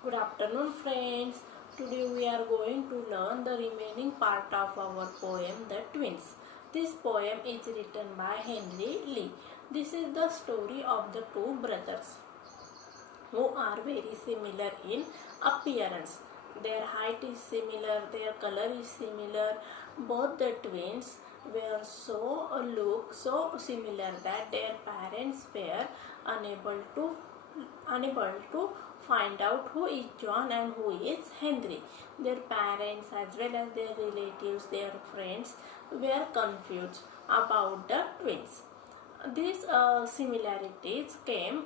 Good afternoon, friends. Today we are going to learn the remaining part of our poem The Twins. This poem is written by Henry Lee. This is the story of the two brothers who are very similar in appearance. Their height is similar, their color is similar. Both the twins were so similar that their parents were unable to find out who is John and who is Henry. Their parents as well as their relatives, their friends were confused about the twins. These similarities came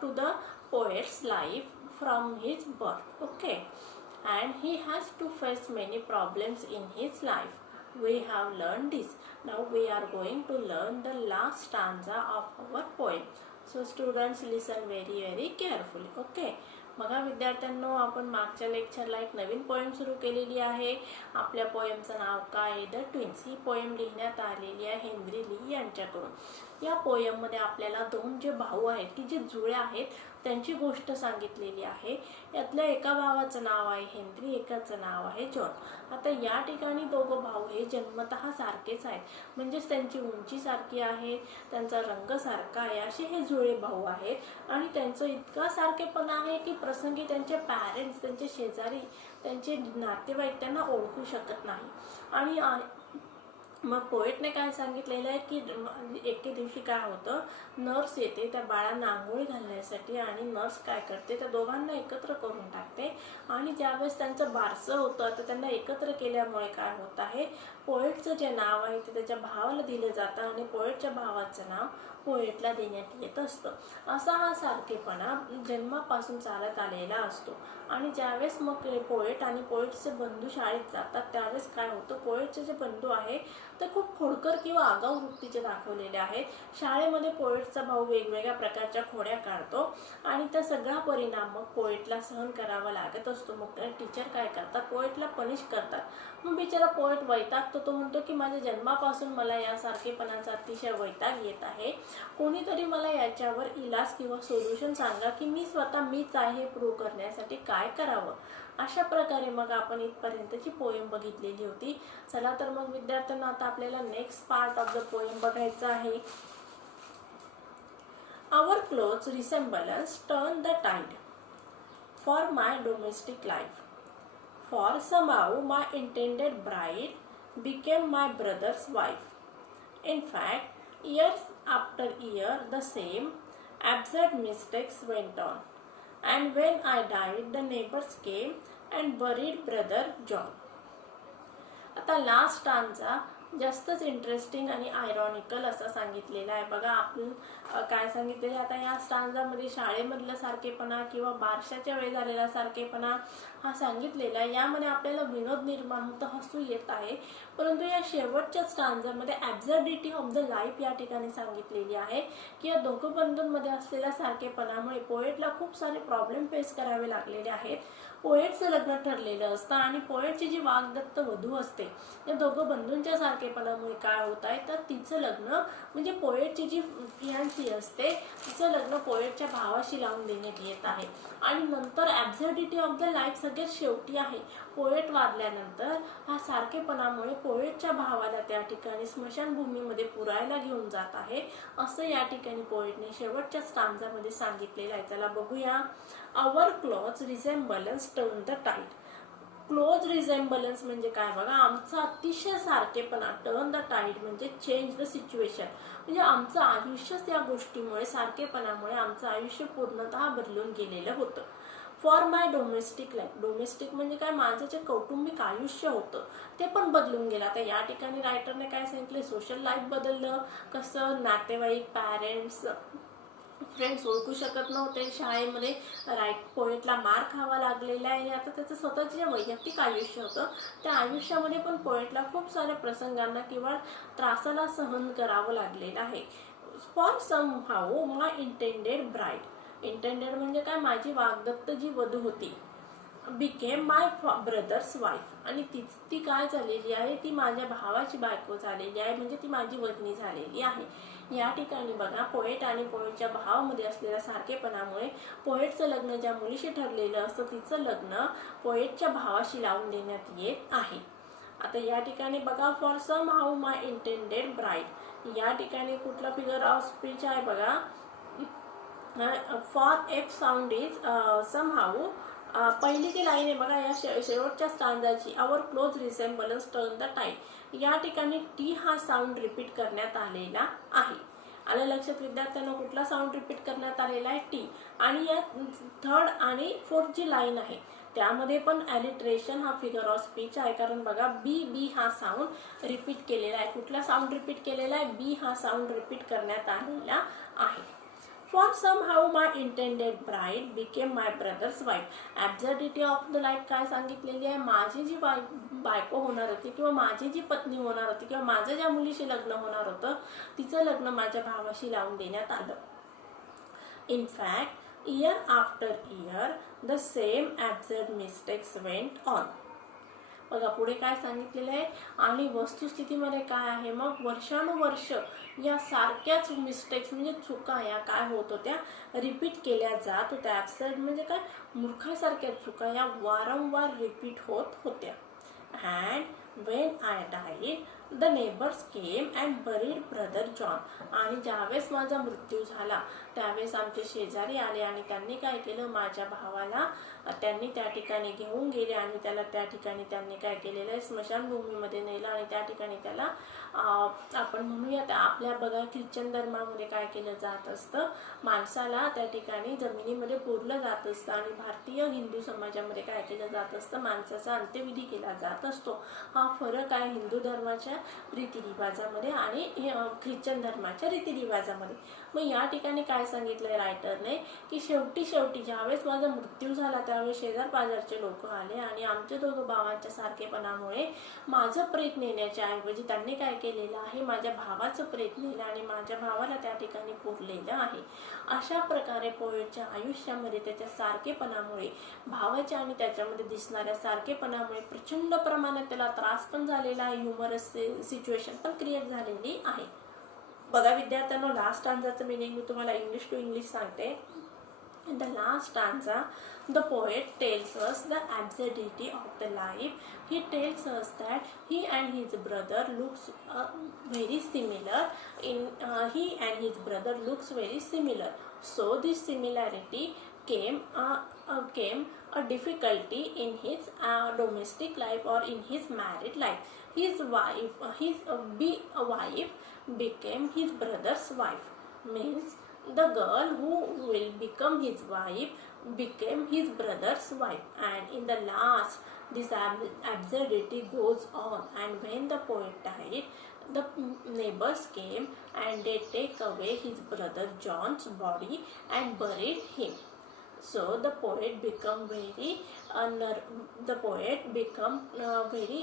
to the poet's life from his birth. Okay, and he has to face many problems in his life. We have learned this. Now we are going to learn the last stanza of our poem. So students, listen very carefully. Okay, बघा विद्यार्थ्यांनो, आपण मागच्या लेक्चरला एक नवीन poem सुरू केलेली आहे. आपल्या पोएमचं नाव काय आहे? The twins. ही पोएम लिहिण्यात आलेली आहे हेनरी ली यांच्याकडून. या पोएम मध्ये आपल्याला दोन जे भाऊ आहेत की जे जुळे आहेत त्यांची गोष्ट सांगितलेली आहे. यातल्या एका भावाचं नाव आहे हेनरी, एकाचं नाव आहे जॉन. आता या ठिकाणी दोघं भाऊ हे जन्मतः सारखेच आहेत, म्हणजेच त्यांची उंची सारखी आहे, त्यांचा रंग सारखा आहे, असे हे जुळे भाऊ आहेत. आणि त्यांचं इतका सारखेपणा आहे की प्रसंगी त्यांचे पॅरेंट्स, त्यांचे शेजारी, त्यांचे नातेवाईक त्यांना ओळखू शकत नाही. आणि मग पोएटने काय सांगितलेलं आहे की एके दिवशी काय होतं, नर्स येते त्या बाळांना आंघोळी घालण्यासाठी आणि नर्स काय करते, त्या दोघांना एकत्र करून टाकते. आणि ज्यावेळेस त्यांचं बारसं होतं तर त्यांना एकत्र केल्यामुळे काय होत आहे, पोएटचं जे नाव आहे ते त्याच्या भावाला दिलं जातं आणि पोएटच्या भावाचं नाव पोएटला देण्यात येत असतं. असा हा सारखेपणा जन्मापासून चालत आलेला असतो. आणि ज्यावेळेस मग पोएट आणि पोएटचे बंधू शाळेत जातात त्यावेळेस काय होतं, पोएटचे जे बंधू आहे ते खूप खोडकर किंवा आगाऊ वृत्तीचे दाखवलेले आहेत. शाळेमध्ये पोएटचा भाऊ वेगवेगळ्या प्रकारच्या खोड्या काढतो आणि त्या सगळा परिणाम मग पोएटला सहन करावा लागत असतो. मग टीचर काय करतात, पोएटला पनिश करतात. मग बिचारा पोएट वैतागतो. तो म्हणतो की माझ्या जन्मापासून मला या सारखेपणाचा अतिशय वैताग येत आहे. कोणीतरी मला याच्यावर इलाज किंवा सोल्युशन सांगा की मी स्वतः मीच आहे प्रूव्ह करण्यासाठी काय करावं. अशा प्रकारे मग आपण इथपर्यंतची पोएम बघितलेली होती. चला तर मग विद्यार्थ्यांना आता आपल्याला next part of the poem बघायचा आहे. Our clothes resemblance turn the tide for my domestic life. For somehow my intended bride became my brother's wife. In fact, years after year, the same absurd mistakes went on. And when I died, the neighbors came and buried brother John. आता last stanza जास्तच interesting आणि ironical असं सांगितलेलं आहे. बघा आपण काय सांगितलेलं आता या स्टांजामध्ये शाळेमधला सारखेपणा किंवा बारशाच्या वेळी झालेला सारखेपणा हा सांगितलेला आहे. यामध्ये आपल्याला विनोद निर्माण होतं, हसू येत आहे. परंतु या शेवटच्या स्टांजामध्ये ॲब्सर्डिटी ऑफ द लाईफ या ठिकाणी सांगितलेली आहे की या दोघं बंधूंमध्ये असलेल्या सारखेपणामुळे पोएटला खूप सारे प्रॉब्लेम फेस करावे लागलेले आहेत. पोएटचं लग्न ठरलेलं असतं आणि पोएटची जी वाग्दत्त वधू असते या दोघं बंधूंच्या सारखेपणामुळे काय होत आहे तर तिचं लग्न म्हणजे पोएटची जी फियांसी असते तिचं लग्न पोएटच्या भावाशी लावून देण्यात येत आहे. आणि नंतर ॲब्सर्डिटी ऑफ द लाईफ सगळ्यात शेवटी आहे. पोएट वारल्यानंतर हा सारखेपणामुळे पोएटच्या भावाला त्या ठिकाणी स्मशानभूमीमध्ये पुरायला घेऊन जात आहे असं या ठिकाणी पोएटने शेवटच्या स्टांजामध्ये सांगितलेलं आहे. चला बघूया. Our clothes resemblance turn the tide. Close resemblance म्हणजे काय बघा, आमचं अतिशय सारखेपणा, टर्न द टाईड म्हणजे चेंज द सिच्युएशन, म्हणजे आमचं आयुष्यच या गोष्टीमुळे सारखेपणामुळे आमचं आयुष्य पूर्णतः बदलून गेलेलं होतं. For my domestic life, domestic म्हणजे काय, माझं जे कौटुंबिक आयुष्य होतं ते पण बदलून गेलं. आता या ठिकाणी रायटरने काय सांगितलं, सोशल लाईफ बदललं. कसं, नातेवाईक, पॅरेंट्स, फ्रेंड्स ओळखू शकत नव्हते. शाळेमध्ये पोएटला मार खावा लागलेला आहे. आता त्याचं स्वतःचं जे वैयक्तिक आयुष्य होतं त्या आयुष्यामध्ये पण पोएटला खूप साऱ्या प्रसंगांना किंवा त्रासाला सहन करावं लागलेलं आहे. For some how my intended bride, intended म्हणजे काय, माझी वाग्दत्त जी वधू होती, बिकेम माय ब्रदर्स वाईफ, आणि ती काय झालेली आहे, ती माझ्या भावाची बायको झालेली आहे, म्हणजे ती माझी वधनी झालेली आहे. या ठिकाणी बघा पोएट आणि पोएटच्या भावामध्ये असलेल्या सारखेपणामुळे पोएटचं लग्न ज्या मुलीशी ठरलेलं असतं तिचं लग्न पोएटच्या भावाशी लावून देण्यात येत आहे. आता या ठिकाणी बघा for some how my intended bride, या ठिकाणी कुठला फिगर ऑफ स्पीच आहे बघा. For F sound is some how, पहिली जी लाईन आहे बघा या शेवटच्या स्टांजाची, our close resemblance turn the tide, या ठिकाणी टी हा साऊंड रिपीट करण्यात आलेला आहे. आलं लक्षात विद्यार्थ्यांना, कुठला साऊंड रिपीट करण्यात आलेला आहे, टी. आणि या थर्ड आणि फोर्थ जी लाईन आहे त्यामध्ये पण ॲलिट्रेशन हा फिगर ऑफ स्पीच आहे, कारण बघा बी हा साऊंड रिपीट केलेला आहे. कुठला साऊंड रिपीट केलेला आहे, बी हा साऊंड रिपीट करण्यात आलेला आहे. For some how my intended bride became my brother's wife, absurdity of the life काय सांगितलेली आहे, माझी जी बायको होणार होती किंवा माझी जी पत्नी होणार होती किंवा माझं ज्या मुलीशी लग्न होणार होतं तिचं लग्न माझ्या भावाशी लावून देण्यात आलं. In fact year after year the same absurd mistakes went on. बघा पुढे काय सांगितलेलं आहे, आणि वस्तुस्थितीमध्ये काय आहे, मग वर्षानुवर्ष या सारख्याच मिस्टेक्स म्हणजे चुका या काय होत होत्या, रिपीट केल्या जात होत्या. ॲब्सर्ड म्हणजे काय, मूर्खासारख्या चुका या वारंवार रिपीट होत होत्या. And when I died the neighbours came and buried brother John, आणि ज्यावेळेस माझा मृत्यू झाला त्यावेळेस आमचे शेजारी आले आणि त्यांनी काय केलं, माझ्या भावाला त्यांनी त्या ठिकाणी घेऊन गेले आणि त्याला त्या ठिकाणी त्यांनी काय केलेलं आहे, स्मशानभूमीमध्ये नेलं आणि त्या ठिकाणी त्याला आपण म्हणूयात आपल्या बघा ख्रिश्चन धर्मामध्ये काय केलं जात असतं, माणसाला त्या ठिकाणी जमिनीमध्ये पुरलं जात असतं आणि भारतीय हिंदू समाजामध्ये काय केलं जात असतं, माणसाचा अंत्यविधी केला जात असतो. हा फरक आहे हिंदू धर्माच्या रीतिरिवाजामध्ये आणि ख्रिश्चन धर्माच्या रीतिरिवाजामध्ये. मग या ठिकाणी काय सांगितलंय रायटरने की शेवटी ज्यावेळेस माझा मृत्यू झाला त्यावेळेस शेजार पाजारचे लोक आले आणि आमच्या दोघं भावांच्या सारखेपणामुळे माझं प्रेत नेण्याच्या ऐवजी त्यांनी काय केलेलं आहे, माझ्या भावाचं प्रेत नेलं आणि माझ्या भावाला त्या ठिकाणी पुरलेलं आहे. अशा प्रकारे पोएटच्या आयुष्यामध्ये त्याच्या सारखेपणामुळे, भावाच्या आणि त्याच्यामध्ये दिसणाऱ्या सारखेपणामुळे प्रचंड प्रमाणात त्याला त्रास पण झालेला आहे, ह्युमरस सिच्युएशन पण क्रिएट झालेली आहे. बघा विद्यार्थ्यांना लास्ट स्टांजाचं मीनिंग मी तुम्हाला इंग्लिश टू इंग्लिश सांगते. In the last stanza, the poet tells us the absurdity of the life. He tells us that he and his brother looks very similar. He and his brother looks very similar. So this similarity came a difficulty in his domestic life or in his married life. His wife became his brother's wife. Means the girl who will become his wife became his brother's wife, and in the last this absurdity goes on, and when the poet died the neighbors came and they take away his brother John's body and buried him. So the poet become very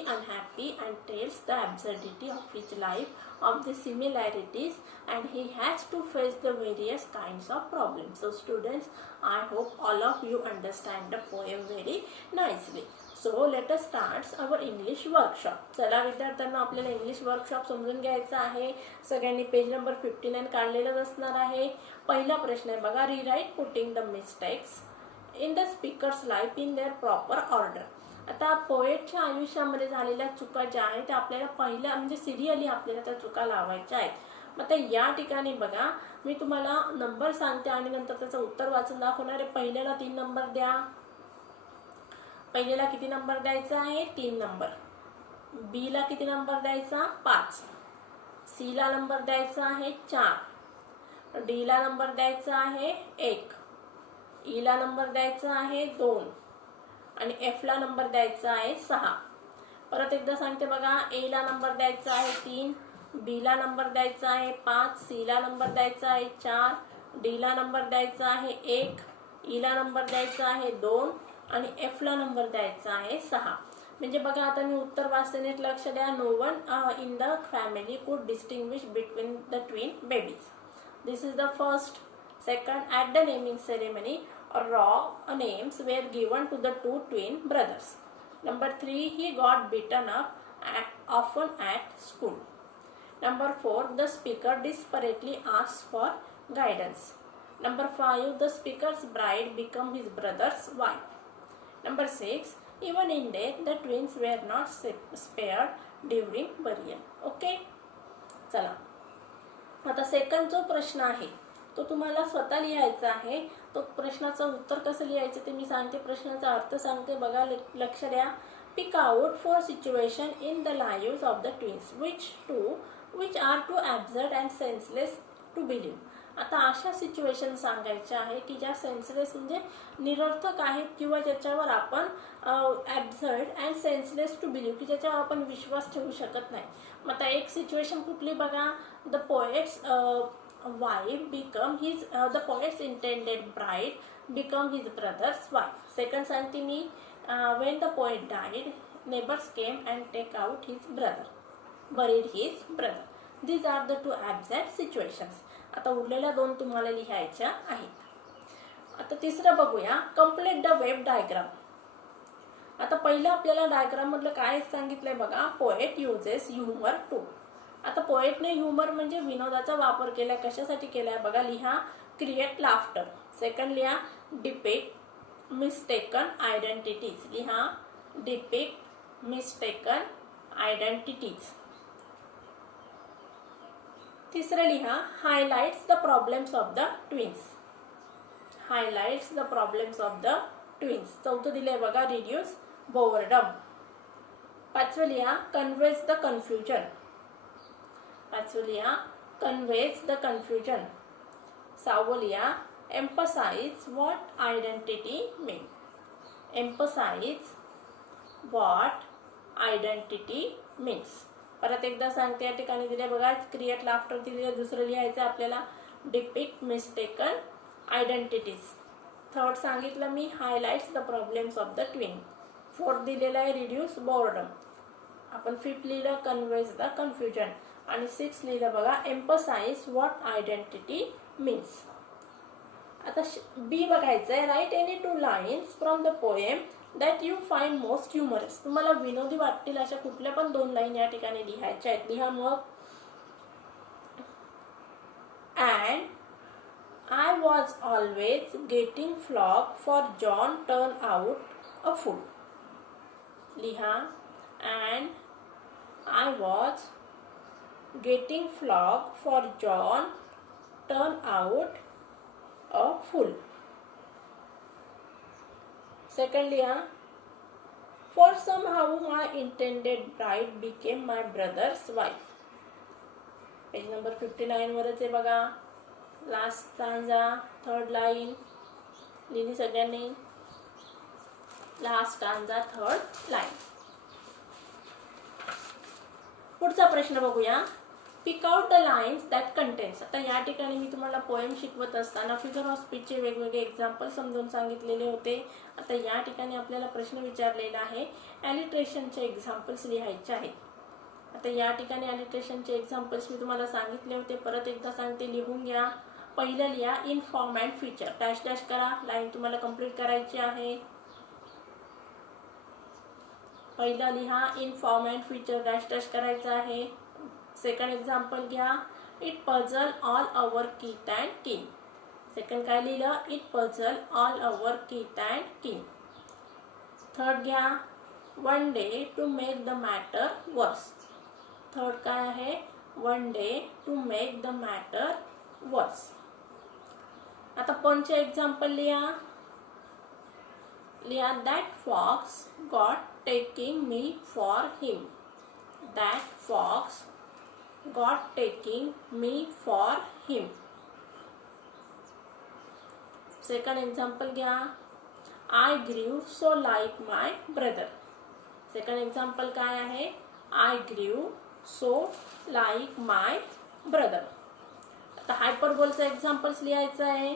unhappy and tells the absurdity of his life, of the similarities, and he has to face the various kinds of problems. So students, I hope all of you understand the poem very nicely. So let us start our English workshop. चला विद्यार्थ्यांना आपल्याला English workshop समजून घ्यायचा आहे. सगळ्यांनी page number 59 काढलेलं असणार आहे. पहिला प्रश्न आहे बघा, rewrite putting the mistakes in the speakers life in their proper order. आता पोएटच्या आयुष्यामध्ये झालेल्या चुका ज्या आहेत त्या आपल्याला पहिल्या म्हणजे सिरियली आपल्याला त्या चुका लावायच्या आहेत. मग त्या या ठिकाणी बघा मी तुम्हाला नंबर सांगते आणि नंतर त्याचं उत्तर वाचून दाखवणार आहे. पहिल्याला 3 नंबर द्या. पहिल्याला किती नंबर द्यायचा आहे, 3 नंबर. बी ला किती नंबर द्यायचा, 5. सी ला नंबर द्यायचा आहे 4. डी ला नंबर द्यायचा आहे 1. ई ला नंबर द्यायचा आहे 2 आणि एफ ला नंबर द्यायचा आहे 6. परत एकदा सांगते बघा, ए ला नंबर द्यायचा आहे 3, बी ला नंबर द्यायचा आहे 5, सी ला नंबर द्यायचा आहे 4, डी ला नंबर द्यायचा आहे 1, ई ला नंबर द्यायचा आहे 2 आणि एफ ला नंबर द्यायचा आहे 6. म्हणजे बघा आता मी उत्तर वाचते, नीट लक्ष द्या. No one in the family could distinguish between the twin babies. This is the first. Second, at the naming ceremony, raw names were given to the 2 twin brothers. Number 3, he got beaten up often at school. Number 4, the speaker desperately asks for guidance. Number 5, the speaker's bride became his brother's wife. Number 6, even in death, the twins were not spared during burial. Okay? चला, आता second जो प्रश्न आहे तो तुम्हाला स्वतः लिहायचा आहे. तो प्रश्नाचं उत्तर कसं लिहायचं ते मी सांगते, प्रश्नाचा अर्थ सांगते, बघा, लक्ष द्या. Pick out 4 situation in the lives of the twins which are too absurd and senseless to believe. आता अशा सिच्युएशन सांगायच्या आहे की ज्या सेन्सलेस म्हणजे निरर्थक आहेत किंवा ज्याच्यावर आपण ॲब्झर्ड अँड सेन्सलेस टू बिलीव्ह की ज्याच्यावर आपण विश्वास ठेवू शकत नाही. मग आता एक सिच्युएशन कुठली बघा, the poets wife become his the poet's intended bride become his brother's wife. Second सांगते मी, when the poet died, neighbors came and take out his brother, buried his brother. These are the two absurd situations. आता उरलेल्या दोन तुम्हाला लिहायच्या आहेत. आता तिसरं बघूया, कंप्लीट द वेब डायग्राम. आता पहिलं आपल्याला डायग्राम मधलं काय सांगितलंय बघा, पोएट युजेस ह्युमर टू. आता पोएटने ह्युमर म्हणजे विनोदाचा वापर केलाय. कशासाठी केलाय बघा, लिहा क्रिएट लाफ्टर. सेकंड लिहा डिपिक्ट मिस्टेकन आयडेंटिटीज. लिहा डिपिक्ट मिस्टेकन आयडेंटिटीज. तिसरं लिहा highlights the problems of the twins. Highlights the problems of the twins. चौथं दिलंय बघा रिड्यूस बोर्डम. पाचवं लिहा कन्व्हेज द कन्फ्युजन. पाचवं लिहा कन्व्हेज द कन्फ्युजन. सहावं लिहा emphasise what identity mean. Emphasise what identity means. परत एकदा सांगते, या ठिकाणी दिले बघा क्रिएट लाफ्टर दिले. दुसरं लिहायचं आपल्याला डिपिक्ट मिस्टेकन आयडेंटिटीज. थर्ड सांगितलं मी highlights the problems of the twin. Fourth दिलेलं आहे रिड्यूस बोर्डम. आपण फिफ्थ लिहिलं कन्व्हेज द कन्फ्युजन. आणि सिक्स लिहिलं बघा एम्पसाइज व्हॉट आयडेंटिटी मीन्स. आता बी बघायचं आहे, write any 2 lines from the poem that you find most humorous. तुम्हाला विनोदी वाटतील अशा कुठल्या पण 2 लाईन या ठिकाणी लिहायच्या आहेत. लिहा मग, and I was always getting flog for John turn out a fool. लिहा and I was getting flog for John turn out a fool. Second लिहा for somehow my intended bride became my brother's wife. Page number 59 वरच आहे बघा. Last stanza third line लिहिली सगळ्यांनी. Last stanza third line. पुढचा प्रश्न बघूया, pick out the lines that contains. आता या ठिकाणी मी तुम्हाला पोएम शिकवत असताना फिगर ऑफ स्पीचचे वेगवेगळे एक्झाम्पल समजून सांगितलेले होते. आता या ठिकाणी आपल्याला प्रश्न विचारलेला आहे, ॲलिट्रेशनचे एक्झाम्पल्स लिहायचे आहेत. आता या ठिकाणी ॲलिट्रेशनचे एक्झाम्पल्स मी तुम्हाला सांगितले होते, परत एकदा सांगते, लिहून घ्या. पहिलं लिहा in form and feature. Dash dash करा, लाईन तुम्हाला कंप्लीट करायची आहे. पहिला लिहा in form and feature, dash dash करायचं आहे. सेकंड एक्झाम्पल घ्या, it puzzle all our kith and king. Second काय लिहिलं, it puzzle all our kith and king. Third घ्या, one day to make the matter worse. Third काय आहे, one day to make the matter worse. आता पंच example लिहा. लिहा that fox got taking me for him. That fox got taking me for him. Second example घ्या, I grew so like my brother. Second example काय आहे, I grew so like my brother. आता हायपरबोलचं examples लिहायचं आहे.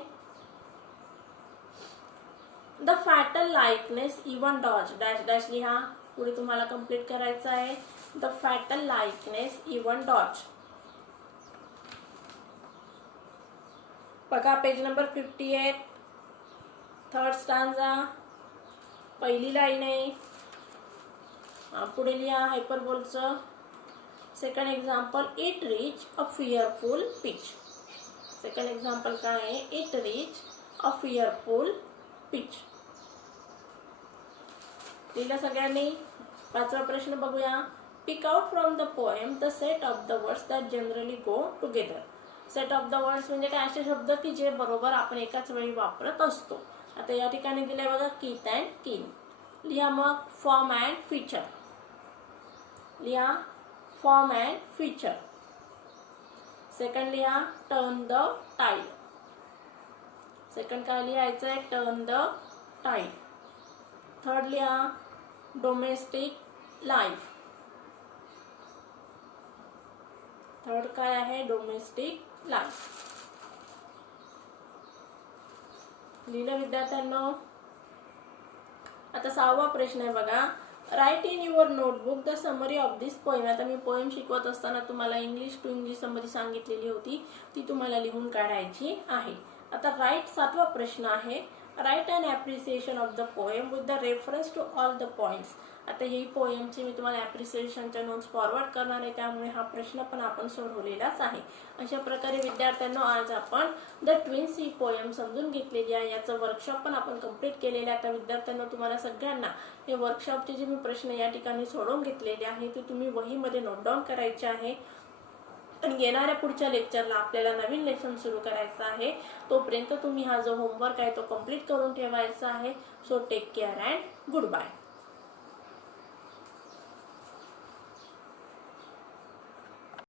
The fatal likeness even dodge. Dash dash लिहा, पुढे तुम्हाला complete करायचं आहे. The fatal likeness even dodge. बघा पेज नंबर 58 थर्ड स्टांजा पहिली लाईन आहे. पुढे लिहा हायपरबोलचं. Second example, it reach a fearful pitch. Second example काय आहे, it reach a fearful pitch. लिहिलं सगळ्यांनी. पाचवा प्रश्न बघूया. Pick out from the poem the set of the words that generally go together. Set of the words म्हणजे काय, असे शब्द की जे बरोबर आपण एकाच वेळी वापरत असतो. आता या ठिकाणी दिले बघा, कीथ अँड कीन. लिहा मग फॉर्म अँड फीचर. लिहा फॉर्म अँड फीचर. सेकंड लिहा टर्न द टाइड. सेकंड काय लिहायचं आहे, टर्न द टाइड. थर्ड लिहा डोमेस्टिक लाईफ. थर्ड काय आहे, डोमेस्टिक लाईफ. लिहिलं विद्यार्थ्यांनो. आता सहावा प्रश्न आहे बघा. Write in your notebook the summary of this poem. आता मी पोएम शिकवत असताना तुम्हाला इंग्लिश टू इंग्लिश समरी सांगितलेली होती, ती तुम्हाला लिहून काढायची आहे. आता राईट, सातवा प्रश्न आहे. Write and appreciation of the poem with the reference to all the points. आता ही पोएमची मी तुम्हाला ॲप्रिसिएशनच्या नोट्स फॉरवर्ड करणार आहे, त्यामुळे हा प्रश्न पण आपण सोडवलेलाच आहे. अशा प्रकारे विद्यार्थ्यांनो आज आपण द ट्विन्स ही पोएम समजून घेतलेली आहे. याचं वर्कशॉप पण आपण कंप्लीट केलेलं आहे. आता विद्यार्थ्यांना तुम्हाला सगळ्यांना हे वर्कशॉपचे जे मी प्रश्न या ठिकाणी सोडवून घेतलेले आहे ते तुम्ही वहीमध्ये नोट डाऊन करायचे आहे. आणि येणाऱ्या पुढच्या लेक्चरला आपल्याला नवीन लेसन सुरू करायचं आहे. तोपर्यंत तुम्ही हा जो होमवर्क आहे तो कंप्लीट करून ठेवायचा आहे. So take care and good bye.